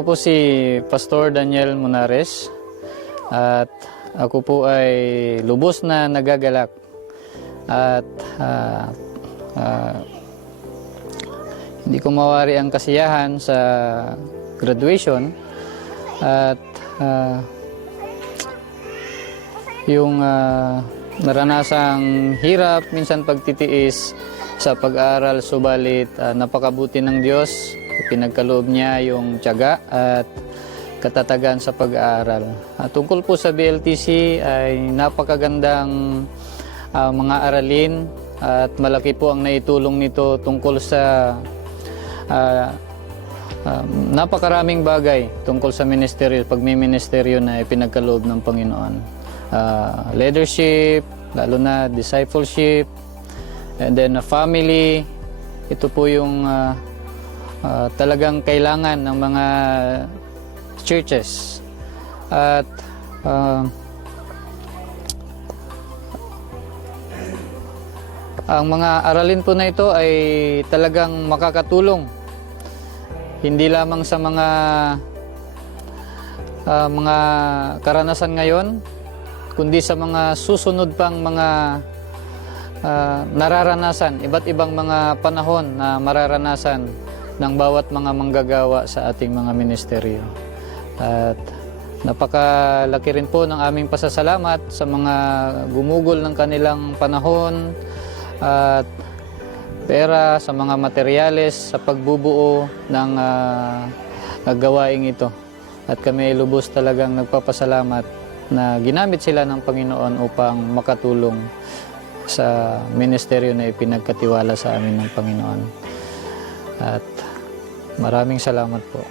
Ako po si Pastor Daniel Munares at ako po ay lubos na nagagalak at hindi ko mawari ang kasiyahan sa graduation at yung naranasang hirap, minsan pagtitiis sa pag-aaral, subalit napakabuti ng Diyos. Pinagkaloob niya yung tiyaga at katatagan sa pag-aaral. Tungkol po sa BLTC ay napakagandang mga aralin at malaki po ang naitulong nito tungkol sa napakaraming bagay tungkol sa ministeryo, pagmiministeryo na ipinagkaloob ng Panginoon. Leadership, lalo na discipleship, and then family. Ito po yung talagang kailangan ng mga churches. At ang mga aralin po na ito ay talagang makakatulong hindi lamang sa mga karanasan ngayon, kundi sa mga susunod pang mga nararanasan, iba't ibang mga panahon na mararanasan ng bawat mga manggagawa sa ating mga ministeryo. At napakalaki rin po ng aming pasasalamat sa mga gumugol ng kanilang panahon at pera, sa mga materyales, sa pagbubuo ng gawaing ito. At kami lubos talagang nagpapasalamat na ginamit sila ng Panginoon upang makatulong sa ministeryo na ipinagkatiwala sa amin ng Panginoon. At maraming salamat po.